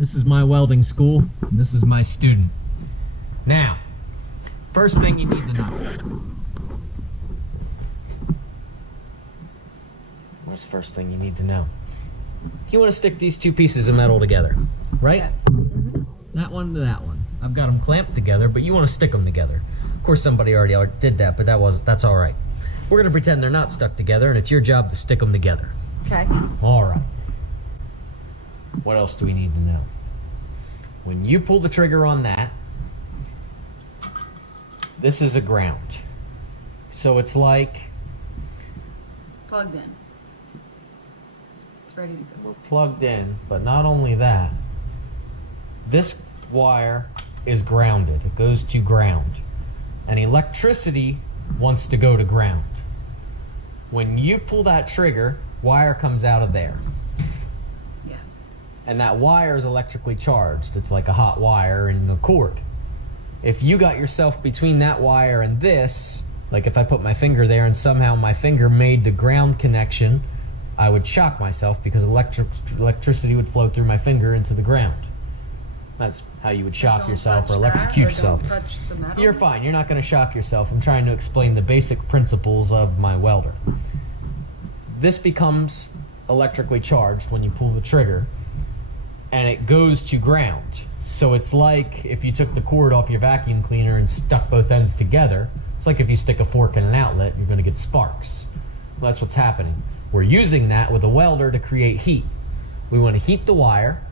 This is my welding school, and this is my student. Now, first thing you need to know. What's the first thing you need to know? You want to stick these two pieces of metal together, right? Yeah. Mm-hmm. That one to that one. I've got them clamped together, but you want to stick them together. Of course, somebody already did that, but that's all right. We're going to pretend they're not stuck together, and it's your job to stick them together. Okay. All right. What else do we need to know? When you pull the trigger on that, this is a ground. So it's like Plugged in. It's ready to go. we're plugged in, but not only that, this wire is grounded. It goes to ground. And electricity wants to go to ground. When you pull that trigger, wire comes out of there. Yeah. And that wire is electrically charged. It's like a hot wire in a cord. If you got yourself between that wire and this, like if I put my finger there and somehow my finger made the ground connection, I would shock myself because electricity would flow through my finger into the ground. That's how you would shock yourself or electrocute yourself. Don't touch the metal. You're fine. You're not going to shock yourself. I'm trying to explain the basic principles of my welder. This becomes electrically charged when you pull the trigger, and it goes to ground. So it's like if you took the cord off your vacuum cleaner and stuck both ends together. It's like if you stick a fork in an outlet, you're going to get sparks. Well, that's what's happening. We're using that with a welder to create heat. We want to heat the wire,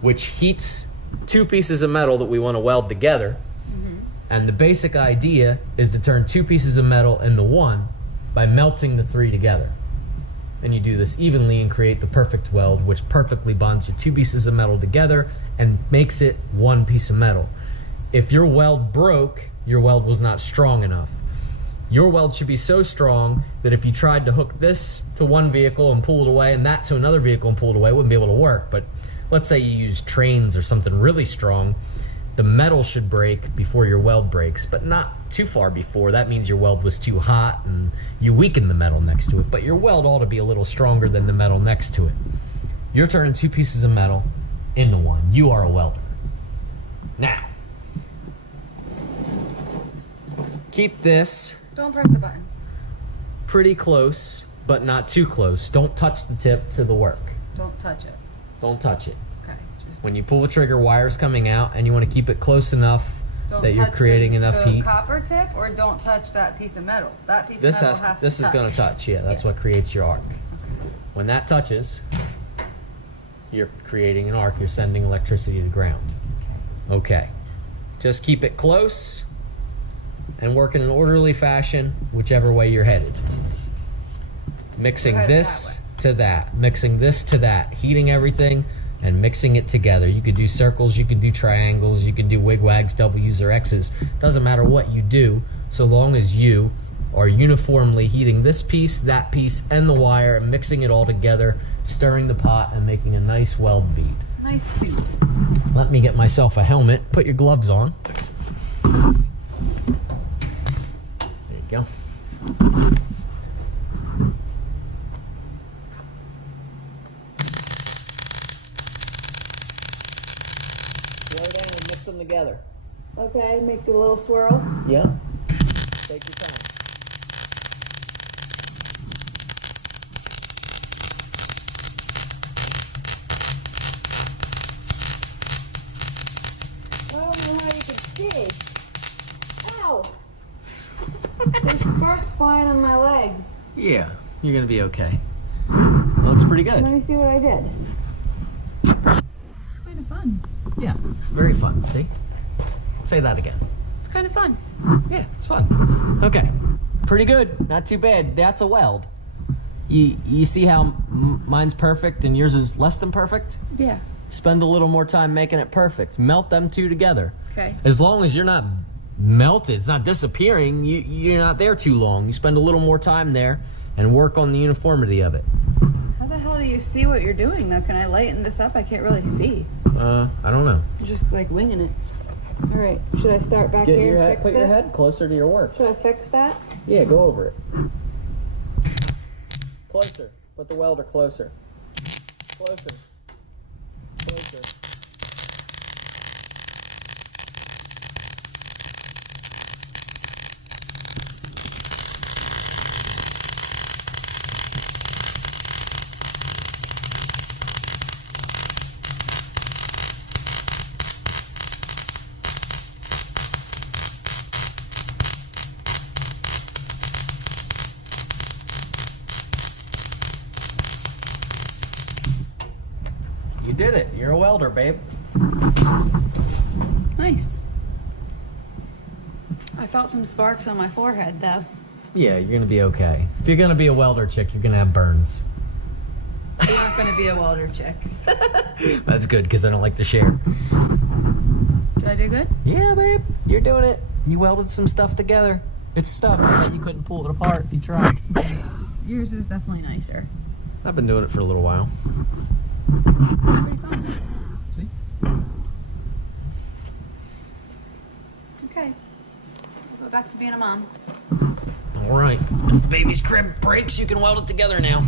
which heats two pieces of metal that we want to weld together. Mm-hmm. And the basic idea is to turn two pieces of metal into one by melting the three together. And you do this evenly and create the perfect weld, which perfectly bonds your two pieces of metal together and makes it one piece of metal. If your weld broke, your weld was not strong enough. Your weld should be so strong that if you tried to hook this to one vehicle and pull it away and that to another vehicle and pull it away, it wouldn't be able to work. But let's say you use trains or something really strong, the metal should break before your weld breaks, but not too far before. That means your weld was too hot and you weaken the metal next to it, but your weld ought to be a little stronger than the metal next to it. You're turning two pieces of metal into one. You are a welder. Now, keep this Don't press the button. pretty close, but not too close. Don't touch the tip to the work. Don't touch it. Don't touch it. Okay. Just When you pull the trigger, wire's coming out, and you want to keep it close enough don't that you're touch creating enough the heat. copper tip, or don't touch that piece of metal. That piece This of metal has to this is touch. going to touch. Yeah, that's what creates your arc. When that touches, you're creating an arc. You're sending electricity to ground. Okay. Just keep it close and work in an orderly fashion, whichever way you're headed. Mixing We're headed this that way. to that, mixing this to that, heating everything and mixing it together. You could do circles, you could do triangles, you could do wigwags, W's, or X's. Doesn't matter what you do, so long as you are uniformly heating this piece, that piece, and the wire, and mixing it all together, stirring the pot, and making a nice weld bead. Nice soup. Let me get myself a helmet. Put your gloves on. There you go. Slow down and mix them together. Okay, make a little swirl. Yeah. Take your time. I don't know how you can see. Ow! There's sparks flying on my legs. Yeah, you're gonna be okay. Looks pretty good. Let me see what I did. It's kind of fun. Yeah, it's very fun. See? Say that again. It's kind of fun. Yeah, it's fun. Okay, pretty good. Not too bad. That's a weld. You see how mine's perfect and yours is less than perfect? Yeah. Spend a little more time making it perfect. Melt them two together. Okay. As long as you're not melted, it's not disappearing, you're not there too long. You spend a little more time there and work on the uniformity of it. How the hell do you see what you're doing, though? Can I lighten this up? I can't really see. I don't know. I'm just like winging it. All right. Should I start back here and fix Put your this? head closer to your work. Should I fix that? Yeah, go over it. Closer. Put the welder closer. Closer. Closer. did it. You're a welder, babe. Nice. I felt some sparks on my forehead, though. Yeah, you're gonna be okay. If you're gonna be a welder chick, you're gonna have burns. I'm not going to be a welder chick. That's good, because I don't like to share. Did I do good? Yeah, babe. You're doing it. You welded some stuff together. It's stuff. I bet you couldn't pull it apart if you tried. Yours is definitely nicer. I've been doing it for a little while. Pretty fun. See? Okay. I'll go back to being a mom. All right. If the baby's crib breaks, you can weld it together now.